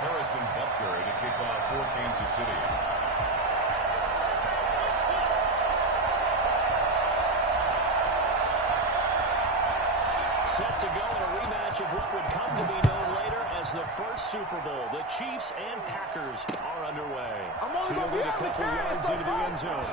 to kick off for Kansas City. Set to go in a rematch of what would come to be known later as the first Super Bowl. The Chiefs and Packers are underway. Fielded a couple yards into the end zone.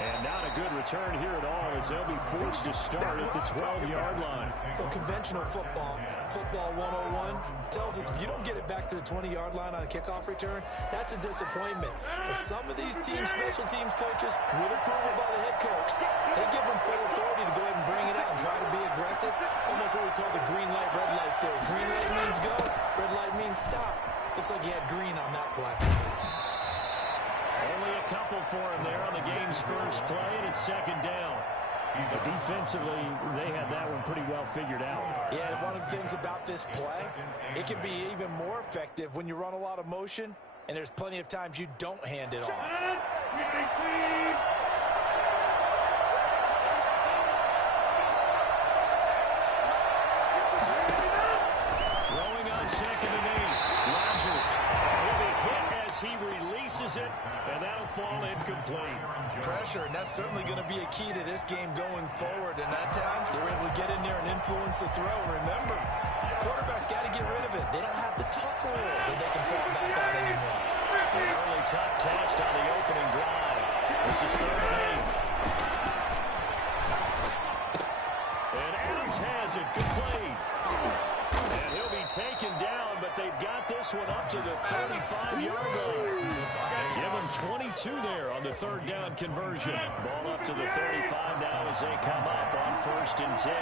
And not a good return here at all as they'll be forced to start at the 12-yard line. Well, conventional football 101, tells us if you don't get it back to the 20-yard line on a kickoff return, that's a disappointment. But some of these teams, special teams coaches, with approval by the head coach, they give them full authority to go ahead and bring it out and try to be aggressive. Almost what we call the green light, red light there. Green light means go, red light means stop. Looks like he had green on that play. Only a couple for him there on the game's first play, and it's second down. Defensively, they had that one pretty well figured out. Yeah, one of the things about this play, it can be even more effective when you run a lot of motion, and there's plenty of times you don't hand it off. Throwing on 2nd and 8. Rodgers will be hit as he releases it, and that'll fall incomplete. Pressure, and that's certainly going to be a key to this game going forward. And that time, they were able to get in there and influence the throw. Remember, quarterbacks got to get rid of it. They don't have the tuck rule that they can fall back on anymore. An early tough test on the opening drive. This is 3rd and 8. And Adams has it. Good play. And he'll be taken down, but they've got this one up to the 35-yard line. Give them 22 there on the 3rd down conversion. Ball up to the 35 now as they come up on 1st and 10.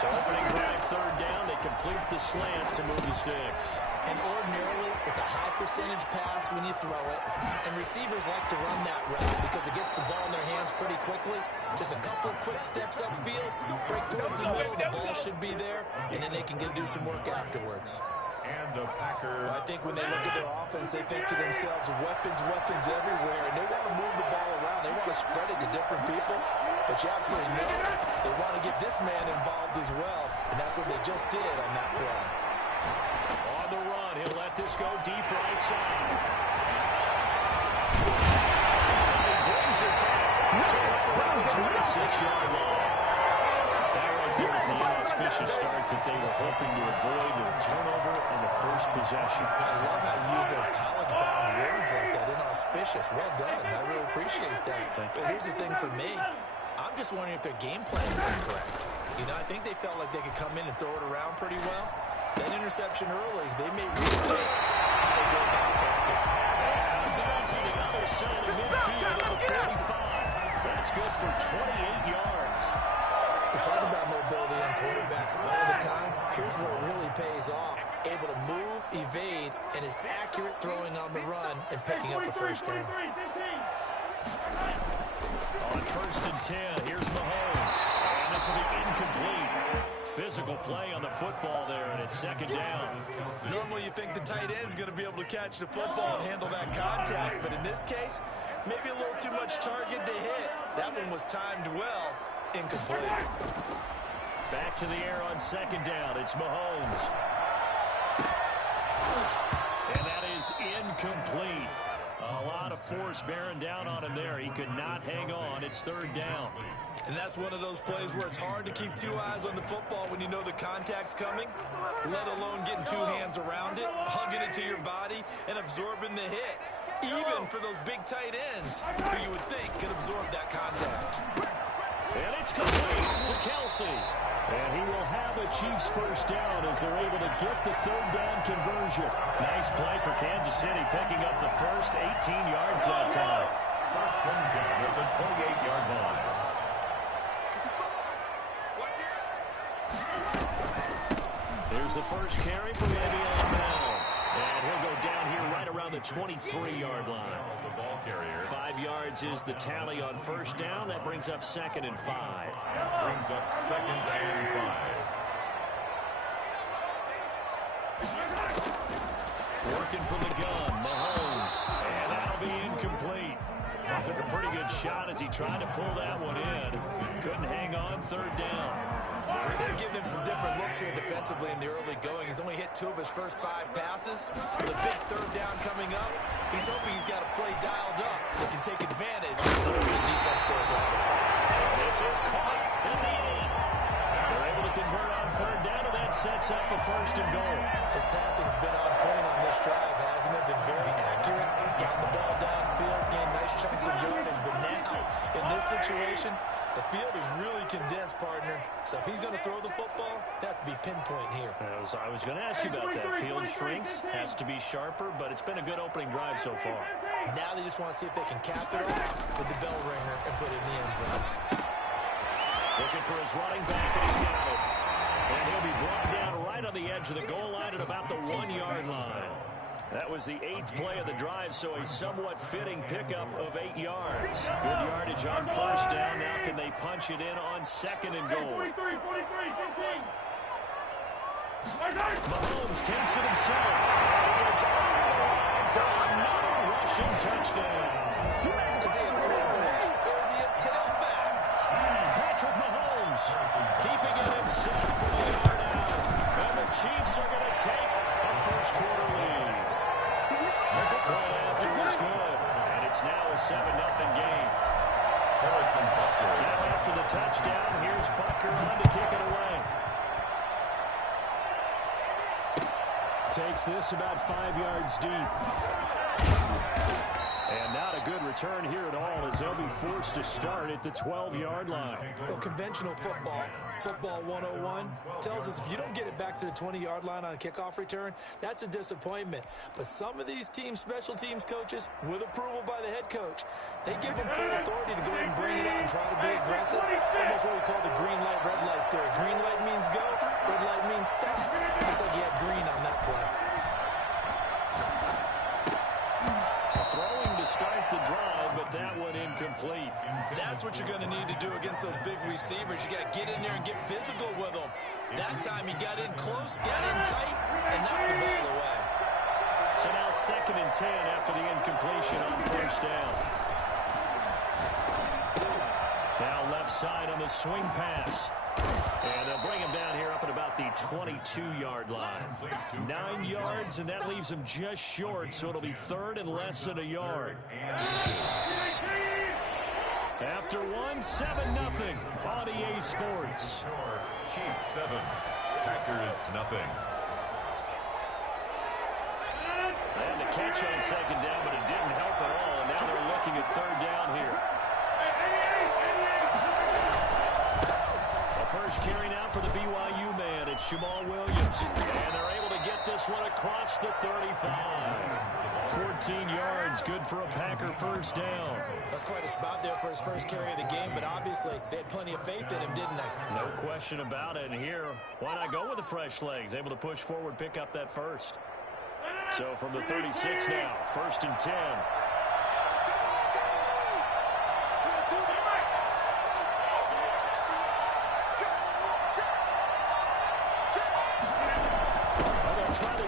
So opening drive, 3rd down, they complete the slant to move the sticks. And ordinarily, it's a high percentage pass when you throw it. And receivers like to run that route because it gets the ball in their hands pretty quickly. Just a couple of quick steps upfield, break towards the middle, the ball should be there, and then they can do some work afterwards. And the Packers. I think when they look at their offense, they think to themselves, weapons everywhere, and they want to move the ball around. They want to spread it to different people, but you absolutely know they want to get this man involved as well, and that's what they just did on that play. On the run, he'll let this go deep right side. He brings it back to around the 26-yard line. That right there is the inauspicious start that they were hoping to avoid, the turnover on the first possession. I love how you use those college-bound words like that, inauspicious. Well done. I really appreciate that. But here's the thing for me. I'm just wondering if their game plan is incorrect. You know, I think they felt like they could come in and throw it around pretty well. That interception early, they may rethink how they go about attacking. And bounce on the other side of midfield of the 45. That's good for 28 yards. We talk about mobility on quarterbacks all the time. Here's where it really pays off. Able to move, evade, and is accurate throwing on the run and picking up a first down. On 1st and 10, here's Mahomes. And this will be incomplete. Physical play on the football there, and it's 2nd down. Normally you think the tight end's going to be able to catch the football and handle that contact, but in this case, maybe a little too much target to hit. That one was timed well. Incomplete. Back to the air on 2nd down. It's Mahomes. And that is incomplete. A lot of force bearing down on him there. He could not hang on. It's 3rd down. And that's one of those plays where it's hard to keep 2 eyes on the football when you know the contact's coming, let alone getting 2 hands around it, hugging it to your body, and absorbing the hit. Even for those big tight ends who you would think could absorb that contact. And it's complete to Kelsey. And he will have a Chiefs first down as they're able to get the 3rd down conversion. Nice play for Kansas City, picking up the first 18 yards that time. 1st and 10 at the 28-yard line. Here's the first carry for Le'Veon Bell. And he'll go down here right around the 23-yard line. 5 yards is the tally on 1st down. That brings up 2nd and 5. Brings up 2nd and 5. Working from the gun, Mahomes. And that'll be incomplete. Took a pretty good shot as he tried to pull that one in. Couldn't hang on, third down. They're giving him some different looks here defensively in the early going. He's only hit 2 of his first 5 passes. With a big third down coming up, he's hoping he's got a play dialed up that can take advantage of the defense goes out. This is caught at the 8. They're able to convert on third down, and that sets up a first and goal. His passing's been on point on this drive, hasn't it? Been very accurate, gotten the ball downfield, gained nice chunks of yardage. But now, in this situation, the field is really condensed, partner. So if he's going to throw the football, that has to be pinpoint here. I was going to ask you about that. Field shrinks, has to be sharper, but it's been a good opening drive so far. Now they just want to see if they can cap it off with the bell ringer and put it in the end zone. Looking for his running back, and he's got it. And he'll be brought down right on the edge of the goal line at about the 1-yard line. That was the 8th play of the drive, so a somewhat fitting pickup of 8 yards. Good yardage on first down. Now can they punch it in on second and goal? Mahomes takes it himself. He is over the line for another rushing touchdown. Is he a quarterback or is he a tailback? Patrick Mahomes keeping it himself for the yard out. And the Chiefs are going to take a first-quarter lead. The point after was good, and it's now a 7-0 game. Now after the touchdown, here's Bucker on to kick it away. Takes this about 5 yards deep. And not a good return here at all as they'll be forced to start at the 12-yard line. Well, conventional football 101, tells us if you don't get it back to the 20-yard line on a kickoff return, that's a disappointment. But some of these special teams coaches, with approval by the head coach, they give them full authority to go ahead and bring it out and try to be aggressive. Almost what we call the green light, red light theory. Green light means go, red light means stop. Looks like he had green on that play. Throwing to start the drive, but that one incomplete. That's what you're going to need to do against those big receivers. You got to get in there and get physical with them. That time he got in close, got in tight, and knocked the ball away. So now 2nd and 10 after the incompletion on first down. Now left side on the swing pass. And they'll bring him down here up at about the 22-yard line. 9 yards, and that leaves him just short, so it'll be 3rd and less than a yard. After 1, 7-0 on EA Sports. Chiefs 7, Packers nothing. And the catch on 2nd down, but it didn't help at all, and now they're looking at 3rd down here. First carry now for the BYU man. It's Jamal Williams. And they're able to get this one across the 35. 14 yards, good for a Packer first down. That's quite a spot there for his first carry of the game, but obviously they had plenty of faith in him, didn't they? No question about it. And here, why not go with the fresh legs? Able to push forward, pick up that first. So from the 36 now, 1st and 10.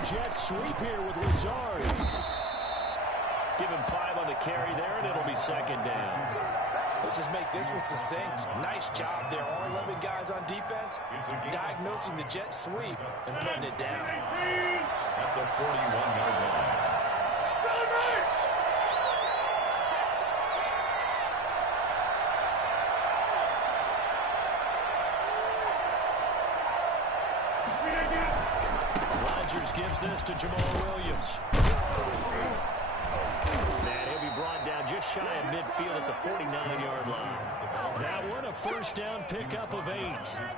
Jet sweep here with Lazard. Give him 5 on the carry there, and it'll be 2nd down. Let's just make this one succinct. Nice job there. All 11 guys on defense diagnosing the jet sweep and putting it down. At the 41-yard line. Gives this to Jamal Williams. And he'll be brought down just shy of midfield at the 49-yard line. That one, a first down pickup of 8.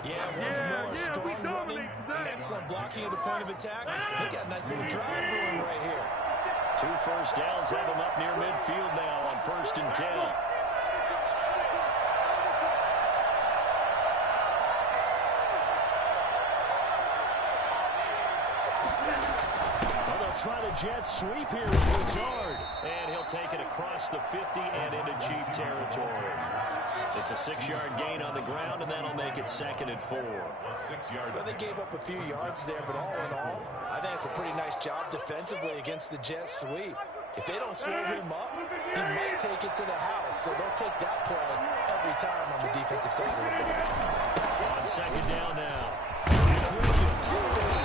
Yeah, once more, strong running, excellent blocking at the point of attack. They got a nice little drive going right here. 2 first downs have him up near midfield now on 1st and 10. They'll try the jet sweep here with Lazard. And he'll take it across the 50 and into Chief territory. It's a 6-yard gain on the ground, and that'll make it 2nd and 4. Well, they gave up a few yards there, but all in all, I think it's a pretty nice job defensively against the jet sweep. If they don't slow him up, he might take it to the house. So they'll take that play every time on the defensive side of the ball. On 2nd down now. It's Williams.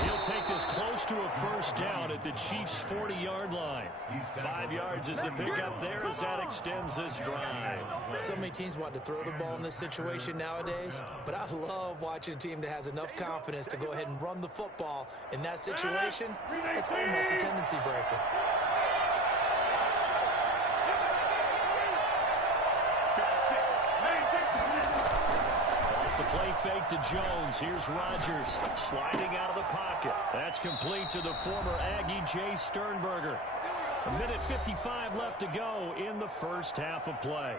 He'll take this close to a 1st down at the Chiefs' 40-yard line. 5 yards is the pickup there as that extends this drive. So many teams want to throw the ball in this situation nowadays, but I love watching a team that has enough confidence to go ahead and run the football. In that situation, it's almost a tendency breaker. Play fake to Jones. Here's Rodgers sliding out of the pocket. That's complete to the former Aggie Jay Sternberger. 1:55 left to go in the first half of play.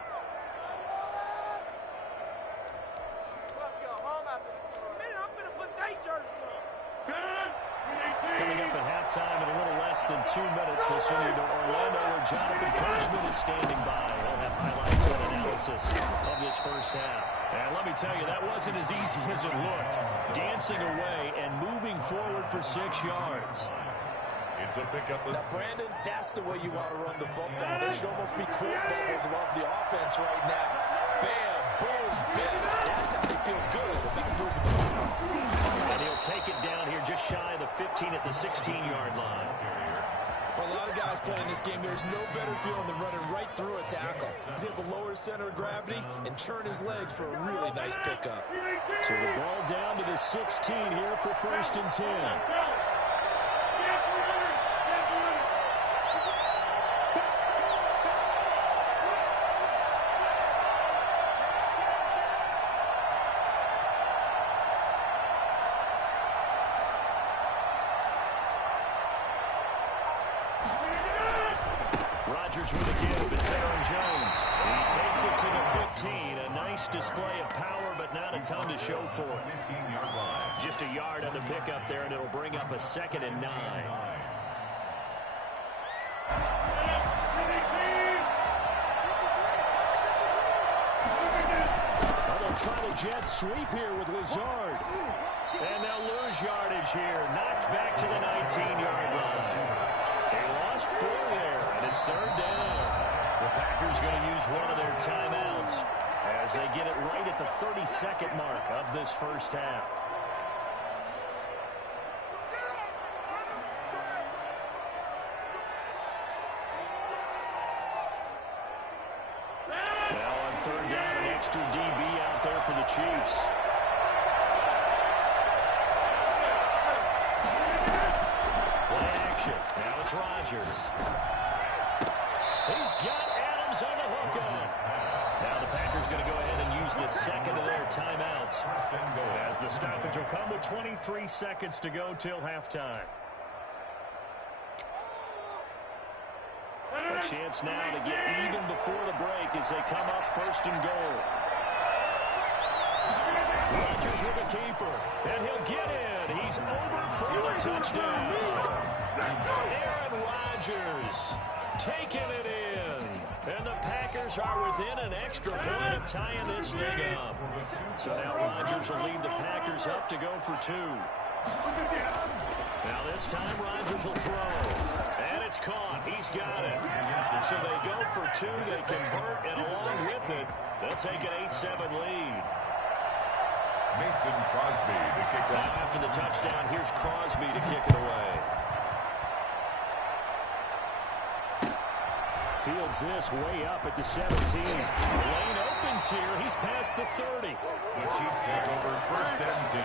Coming up at halftime in a little less than 2 minutes, we'll send you to Orlando where Jonathan Coachman is standing by. We'll have highlights and analysis of this first half. And let me tell you, that wasn't as easy as it looked. Dancing away and moving forward for 6 yards. It's a pickup. Now, Brandon, that's the way you want to run the football. There should almost be quote bubbles above the offense right now. Bam, boom, bam. That's how they feel good. If they can move the ball. And he'll take it down here just shy of the 15 at the 16-yard line. For a lot of guys playing this game, there's no better feeling than running right through a tackle. He's able to lower his center of gravity and churn his legs for a really nice pickup. So the ball down to the 16 here for 1st and 10. Rodgers with a give. It's Aaron Jones. He takes it to the 15. A nice display of power, but not a ton to show for it. 15-yard line. Just a yard on the pickup there, and it'll bring up a 2nd and 9. Well, they'll try the jet sweep here with Lazard. And they'll lose yardage here. Knocked back to the 19-yard line. They lost 4 there, and it's 3rd down. The Packers going to use one of their timeouts as they get it right at the 32nd mark of this first half. Now on 3rd down, an extra DB out there for the Chiefs. Now it's Rodgers. He's got Adams on the hook on. Now the Packers going to go ahead and use the 2nd of their timeouts as the stoppage will come with 23 seconds to go till halftime. A chance now to get even before the break as they come up 1st and goal. Rodgers with a keeper, and he'll get in. He's over for the touchdown. Aaron Rodgers taking it in. And the Packers are within an extra point of tying this thing up. So now Rodgers will lead the Packers up to go for 2. Now this time Rodgers will throw. And it's caught. He's got it. So they go for 2. They convert, and along with it, they'll take an 8-7 lead. Mason Crosby to kick off. Now after the touchdown, here's Crosby to kick it away. Fields this way up at the 17. Lane opens here. He's past the 30. The Chiefs take over 1st and 10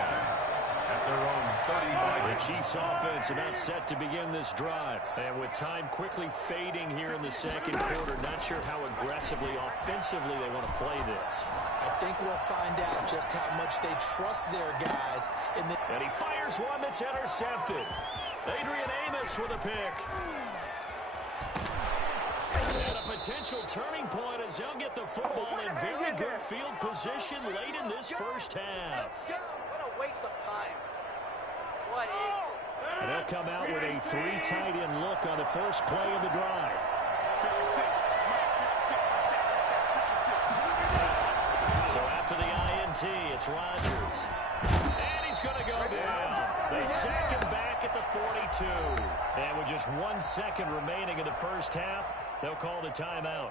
at their own 35. The Chiefs offense about set to begin this drive. And with time quickly fading here in the 2nd quarter, not sure how aggressively, offensively they want to play this. I think we'll find out just how much they trust their guys. And he fires one that's intercepted. Adrian Amos with a pick. And a potential turning point as they'll get the football in very good field position late in this first half. What a waste of time. What is it? And they'll come out with a 3 tight end look on the first play of the drive. So after the INT, it's Rodgers. And he's going to go down. They sack him back at the 42. And with just 1 second remaining in the first half, they'll call the timeout.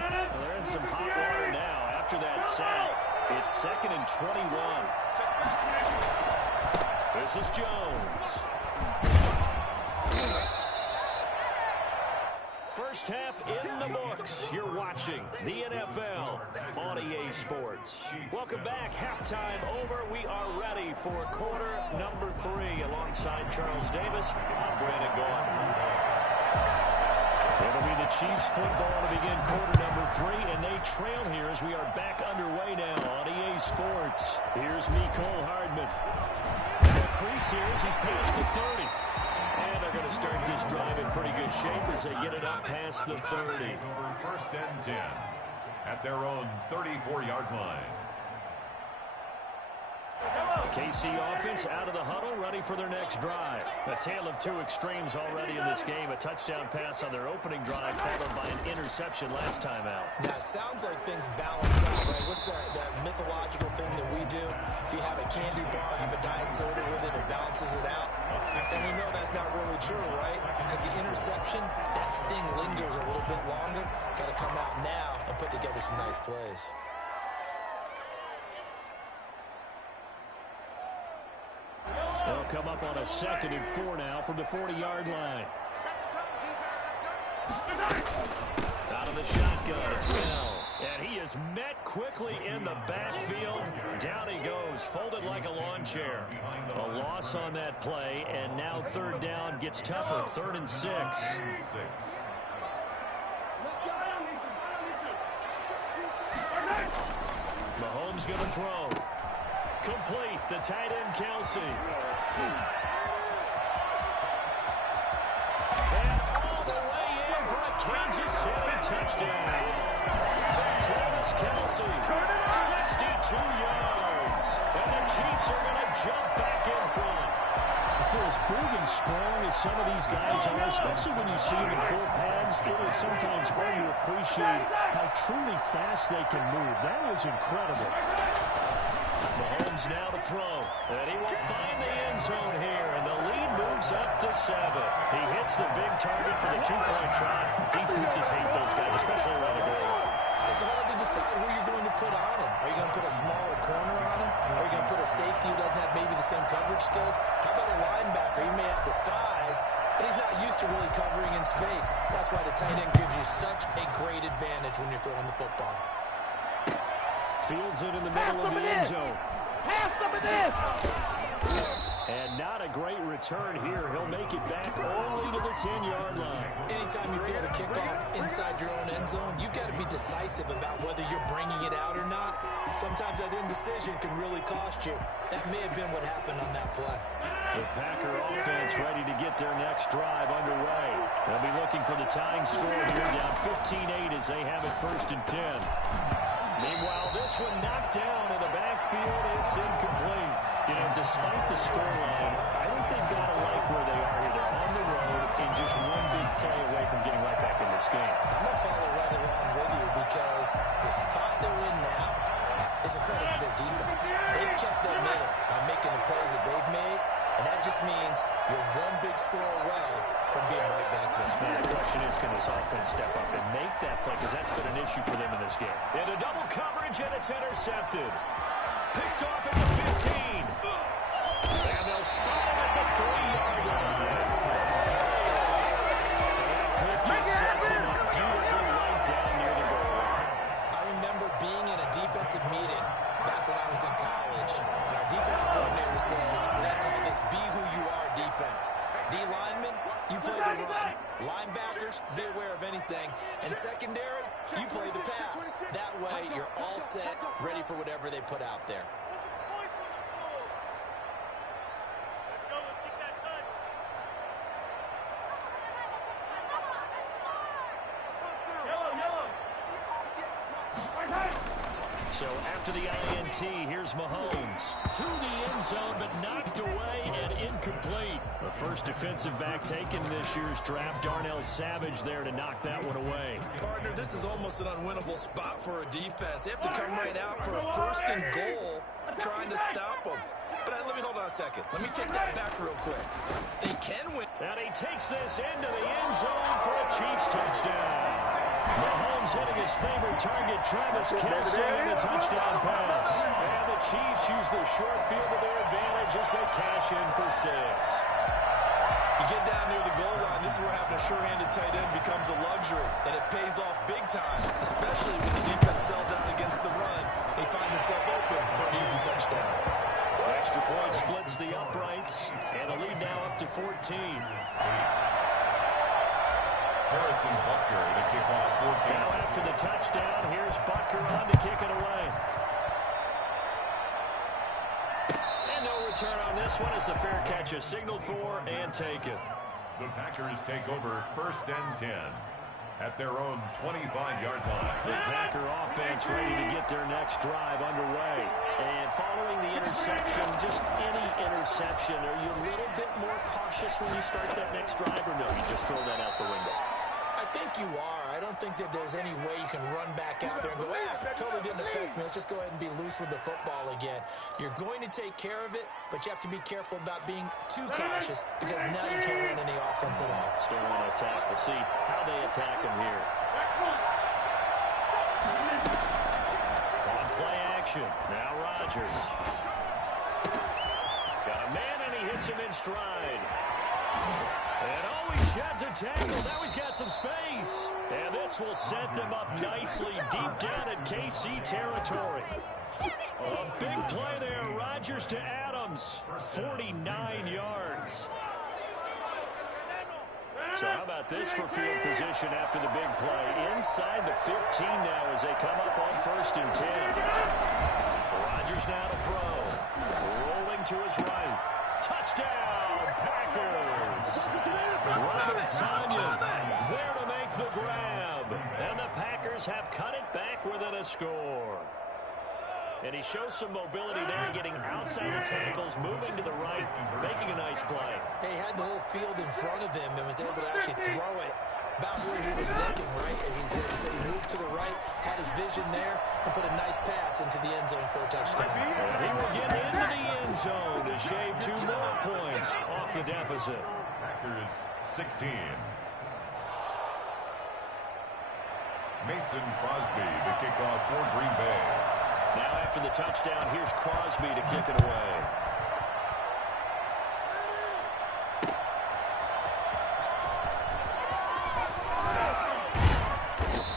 Well, they're in some hot water now. After that sack, it's 2nd and 21. This is Jones. First half in the books. You're watching the NFL on EA Sports. Welcome back. Halftime over. We are ready for quarter number 3. Alongside Charles Davis, I'm Brandon Gordon. It'll be the Chiefs football to begin quarter number 3, and they trail here as we are back underway now on EA Sports. Here's Mecole Hardman. Now a crease here as he's past the 30. And they're going to start this drive in pretty good shape as they get it up past the 30. First and 10 at their own 34-yard line. KC offense out of the huddle, ready for their next drive. A tale of 2 extremes already in this game. A touchdown pass on their opening drive, followed by an interception last time out. Now, it sounds like things balance out, right? What's that mythological thing that we do? If you have a candy bar, have a diet soda with it, it balances it out. And we know that's not really true, right? Because the interception, that sting lingers a little bit longer. Got to come out now and put together some nice plays. They'll come up on a 2nd and 4 now from the 40-yard line. Out of the shotgun, it's Bell. And he is met quickly in the backfield. Down he goes, folded like a lawn chair. A loss on that play, and now 3rd down gets tougher. 3rd and 6. Mahomes going to throw. Complete, the tight end Kelsey. And all the way in for a Kansas City touchdown. Travis Kelsey, 62 yards. And the Chiefs are going to jump back in front. For as big and strong as some of these guys are, especially when you see them in full pads, it is sometimes hard to appreciate how truly fast they can move. That was incredible. Mahomes now to throw, and he will find the end zone here, and the lead moves up to 7. He hits the big target for the 2-point try. Defenses hate those guys, especially around the goal. It's hard to decide who you're going to put on him. Are you going to put a smaller corner on him? Are you going to put a safety who doesn't have maybe the same coverage skills? How about a linebacker? He may have the size, but he's not used to really covering in space. That's why the tight end gives you such a great advantage when you're throwing the football. Fields it in the middle of the end zone. Have some of this! And not a great return here. He'll make it back only to the 10-yard line. Anytime you feel the kickoff inside your own end zone, you've got to be decisive about whether you're bringing it out or not. Sometimes that indecision can really cost you. That may have been what happened on that play. The Packer offense ready to get their next drive underway. They'll be looking for the tying score here, down 15-8 as they have it 1st and 10. Meanwhile, this one knocked down in the backfield. It's incomplete. You know, despite the scoreline, I think they've got to like where they are here. They're on the road and just one big play away from getting right back in this game. I'm going to follow right along with you because the spot they're in now is a credit to their defense. They've kept them in it by making the plays that they've made, and that just means you're one big score away from being right back there. Now, the question is, can this offense step up and make that play? Because that's been an issue for them in this game. Into double coverage, and it's intercepted. Picked off at the 15. And they'll spot him at the 3-yard line. That pitch just sets him up beautifully right down near the goal line. I remember being in a defensive meeting back when I was in college, and our defensive coordinator says, we're going to call this be who you are defense. D linemen, you play the run. Linebackers, be aware of anything. And secondary, you play the pass. That way, you're all set, ready for whatever they put out there. So after the INT, here's Mahomes. To the end zone, but knocked away and incomplete. The first defensive back taken in this year's draft, Darnell Savage there to knock that one away. Partner, this is almost an unwinnable spot for a defense. They have to come right out for a 1st and goal, trying to stop them. But let me hold on a second. Let me take that back real quick. They can win. And he takes this into the end zone for a Chiefs touchdown. Mahomes hitting his favorite target, Travis Kelce, in the touchdown pass. And the Chiefs use the short field to their advantage as they cash in for 6. You get down near the goal line, this is where having a sure-handed tight end becomes a luxury, and it pays off big time, especially when the defense sells out against the run. They find themselves open for an easy touchdown. Extra point splits the uprights, and the lead now up to 14. Harrison Butker to kick off 14. Now after the touchdown, here's Butker on to kick it away. And no return on this one as the fair catch is signaled for and taken. The Packers take over 1st and 10 at their own 25-yard line. The Packer offense ready to get their next drive underway. And following the interception, just any interception, are you a little bit more cautious when you start that next drive, or no, you just throw that out the window? I think you are. I don't think that there's any way you can run back out there and go, totally didn't affect me. Let's just go ahead and be loose with the football again. You're going to take care of it, but you have to be careful about being too cautious because now you can't run any offense at all. Still want to attack. We'll see how they attack him here. On play action. Now Rodgers. Got a man and he hits him in stride. And he sheds a tackle. Now he's got some space. And this will set them up nicely deep down in KC territory. A big play there. Rodgers to Adams. 49 yards. So how about this for field position after the big play? Inside the 15 now as they come up on 1st and 10. Rodgers now to throw. Rolling to his right. Touchdown, Packers. Robert Tonyan there to make the grab. And the Packers have cut it back within a score. And he shows some mobility there, getting outside the tackles, moving to the right, making a nice play. He had the whole field in front of him and was able to actually throw it about where he was looking, right? And he said he moved to the right, had his vision there, and put a nice pass into the end zone for a touchdown. And he will get into the end zone to shave 2 more points off the deficit. Packers 16. Mason Crosby to kick off for Green Bay. Now after the touchdown, here's Crosby to kick it away.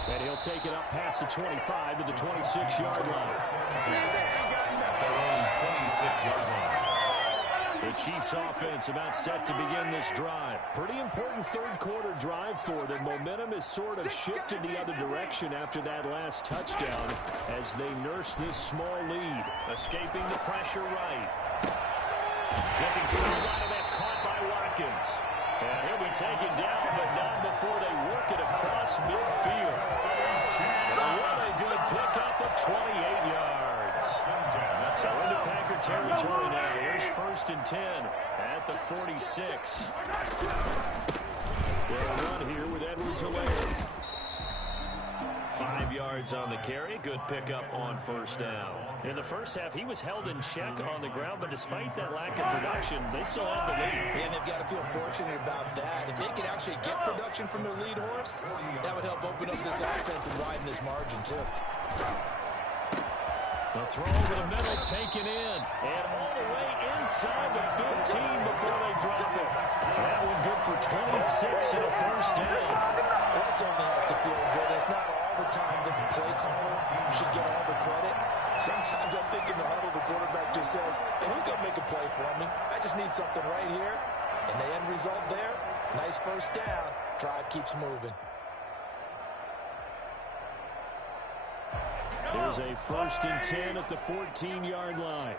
And he'll take it up past the 25 to the 26-yard line. At their own 26-yard line. The Chiefs offense about set to begin this drive. Pretty important third-quarter drive for them. Momentum has sort of shifted the other direction after that last touchdown as they nurse this small lead. Escaping the pressure right. Looking sideline, and that's caught by Watkins. And he'll be taken down, but not before they work it across midfield. What a good pickup of 28 yards. So into Packer territory now. Here's 1st and 10 at the 46. They'll run here with Edwards-Helaire. 5 yards on the carry. Good pickup on 1st down. In the first half, he was held in check on the ground, but despite that lack of production, they still have the lead. And they've got to feel fortunate about that. If they can actually get production from their lead horse, that would help open up this offense and widen this margin, too. The throw over the middle taken in. And all the way inside the 15 before they drop it. That one good for 26 and a 1st down. Well, that certainly has to feel good. It's not all the time that the play caller should get all the credit. Sometimes I think in the huddle the quarterback just says, hey, who's going to make a play for me? I just need something right here. And the end result there, nice 1st down. Drive keeps moving. There's a 1st and 10 at the 14-yard line.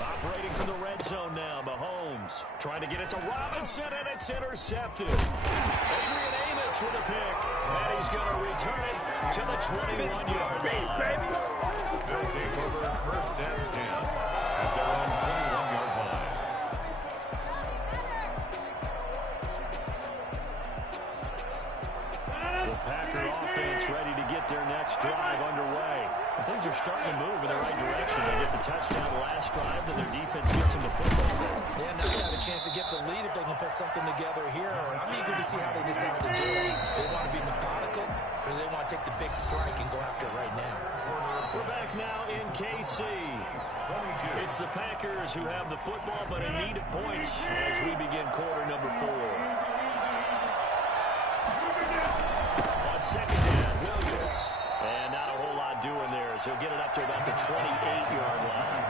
Operating from the red zone now, Mahomes trying to get it to Robinson, and it's intercepted. Adrian Amos Jones with a pick. And he's going to return it to the 21-yard line. They'll take over first and 10 at their own 21-yard line. The Packer offense ready to get their next drive underway. And things are starting to move in the right direction. They get the touchdown last drive, then their defense gets them the football. Yeah, now they have a chance to get the lead if they can put something together here. And I'm eager to see how they decide to do it. Do they want to be methodical, or do they want to take the big strike and go after it right now? We're back now in KC. It's the Packers who have the football, but in need of points as we begin quarter number 4. On second down, Williams. And not a whole lot doing there, so he'll get it up to about the 28-yard line.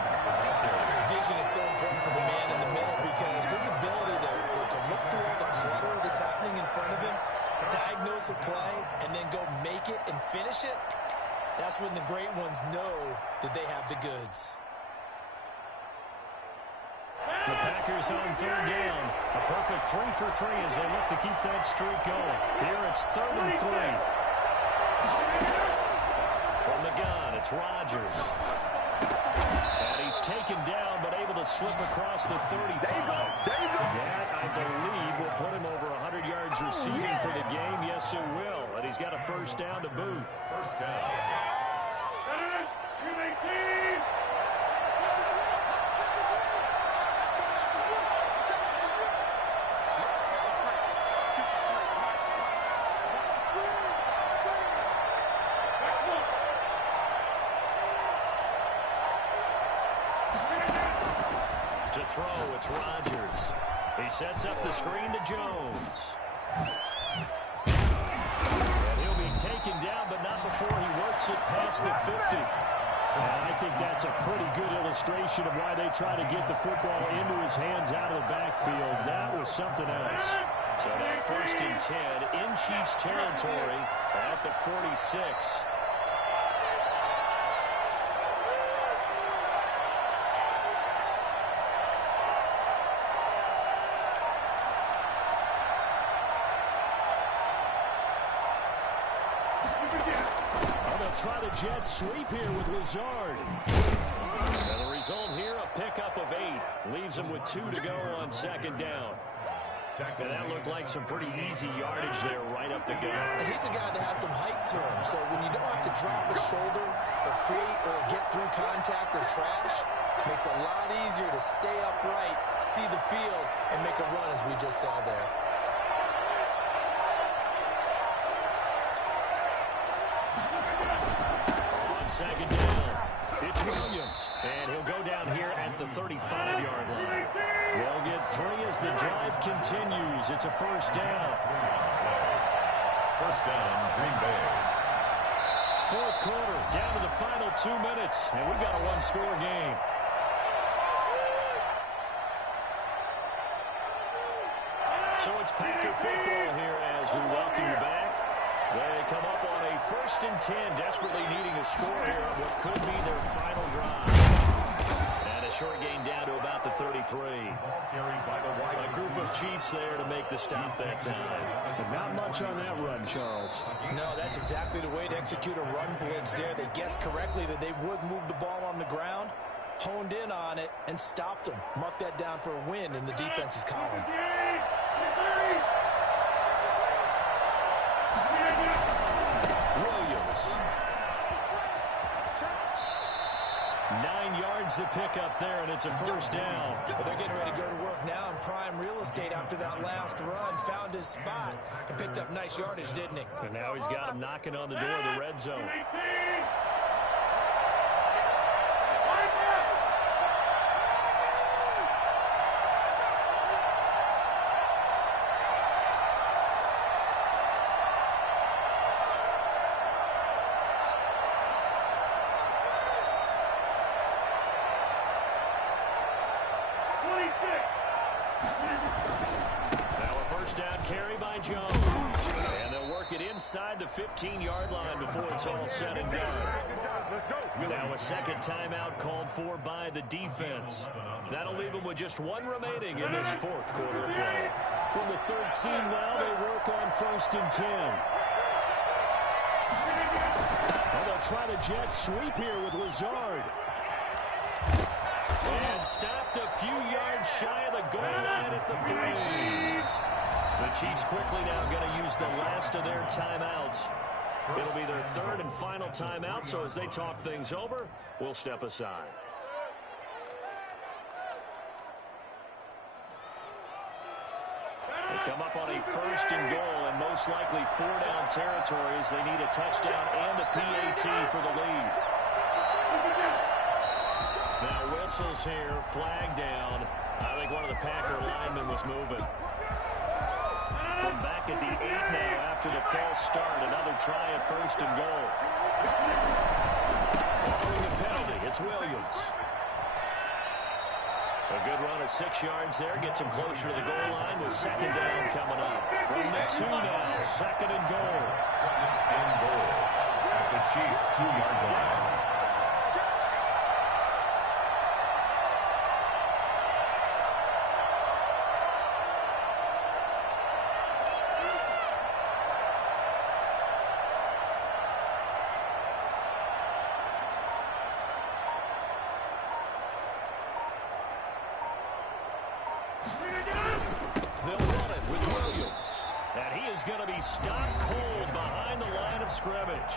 Vision is so important for the man in the middle because his ability to look through all the clutter that's happening in front of him, diagnose a play, and then go make it and finish it, that's when the great ones know that they have the goods. The Packers on third down. A perfect 3 for 3 as they look to keep that streak going. Here it's 3rd and 3. From the gun, it's Rodgers. And he's taken down, but able to slip across the 35. That, I believe, will put him over 100 yards receiving for the game. Yes, it will. And he's got a first down to boot. First down. To throw, it's Rodgers. He sets up the screen to Jones. And he'll be taken down, but not before he works it past the 50. And I think that's a pretty good illustration of why they try to get the football into his hands out of the backfield. That was something else. So now 1st and 10 in Chiefs territory at the 46. Try the jet sweep here with Lazard. And the result here, a pickup of 8. Leaves him with 2 to go on second down. And that looked like some pretty easy yardage there right up the gut. And he's a guy that has some height to him. So when you don't have to drop a shoulder or create or get through contact or trash, makes it a lot easier to stay upright, see the field, and make a run as we just saw there. Second down. It's Williams. And he'll go down here at the 35-yard line. They'll get 3 as the drive continues. It's a first down. First down, Green Bay. 4th quarter, down to the final 2 minutes. And we've got a one-score game. So it's Packer football here as we welcome you back. They come up on a 1st and 10, desperately needing a score here on what could be their final drive. And a short gain down to about the 33. A group of Chiefs there to make the stop that time. But not much on that run, Charles. No, that's exactly the way to execute a run blitz there. They guessed correctly that they would move the ball on the ground, honed in on it, and stopped them. Mark that down for a win in the defense's column. Williams. 9 yards to pick up there, and it's a first down. Well, they're getting ready to go to work now in prime real estate after that last run. Found his spot and picked up nice yardage, didn't he? And now he's got him knocking on the door of the red zone. Jones. And they'll work it inside the 15-yard line before it's all said and done. Now a second timeout called for by the defense. That'll leave them with just 1 remaining in this 4th quarter of play. From the 13 now, they work on 1st and 10. And they'll try the jet sweep here with Lazard. And stopped a few yards shy of the goal line at the 3. The Chiefs quickly now going to use the last of their timeouts. It'll be their 3rd and final timeout, so as they talk things over, we'll step aside. They come up on a 1st and goal, and most likely 4-down territories. They need a touchdown and a PAT for the lead. Now whistles here, flag down. I think one of the Packer linemen was moving. From back at the 8 now after the false start, another try at 1st and goal. Following the penalty, it's Williams. A good run of 6 yards there, gets him closer to the goal line with 2nd down coming up. From the 2 now, 2nd and goal. 2nd and goal at the Chiefs' 2-yard line. Stopped cold behind the line of scrimmage.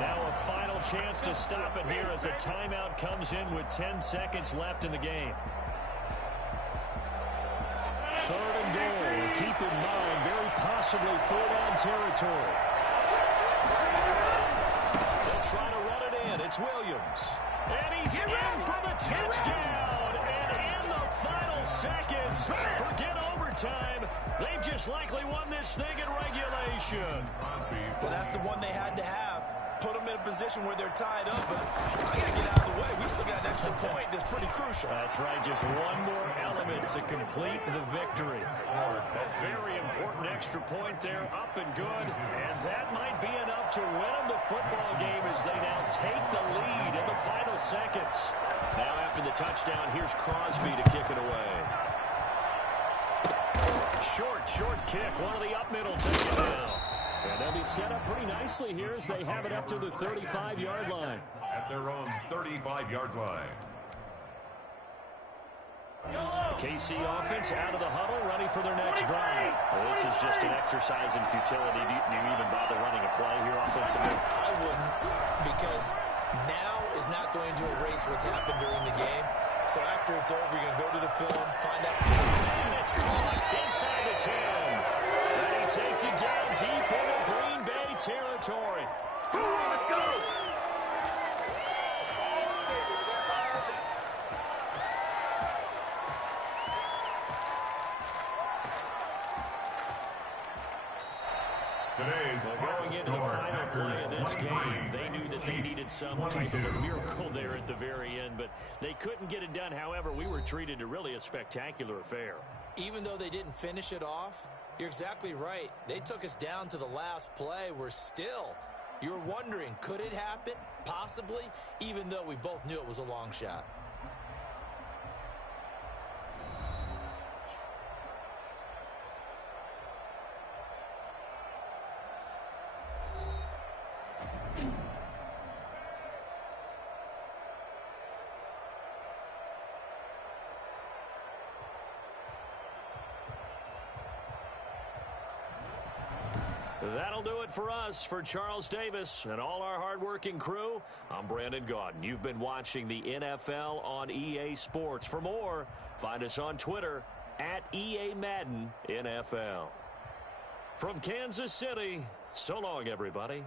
Now a final chance to stop it here as a timeout comes in with 10 seconds left in the game. 3rd and goal. Keep in mind, very possibly 4-down territory. They'll try to run it in. It's Williams. And he's in for the touchdown. And in the final seconds, forget overtime. They've just likely won this thing in regulation. Well, that's the one they had to have. Put them in a position where they're tied up, but I got to get out of the way. We still got an extra point that's pretty crucial. That's right, just one more element to complete the victory. A very important extra point there, up and good, and that might be enough to win them the football game as they now take the lead in the final seconds. Now after the touchdown, here's Crosby to kick it away. Short kick, one of the up middle take it down. And they'll be set up pretty nicely here as they have it up to the 35-yard line. At their own 35-yard line. KC offense out of the huddle, ready for their next drive. Well, this is just an exercise in futility. Do you even bother running a play here offensively? I wouldn't, because now is not going to erase what's happened during the game. So after it's over, you're going to go to the film, find out. And it's caught inside the 10. And he takes it down deep into Green Bay territory. Let's go! Going into the final play of this game, they knew that they needed some type of a miracle there at the very end, but they couldn't get it done. However, we were treated to really a spectacular affair. Even though they didn't finish it off, you're exactly right. They took us down to the last play. We're still, you were wondering, could it happen? Possibly, even though we both knew it was a long shot. That'll do it for us. For Charles Davis and all our hardworking crew, I'm Brandon Gaudin. You've been watching the NFL on EA Sports. For more, find us on Twitter at EA Madden NFL. From Kansas City, so long, everybody.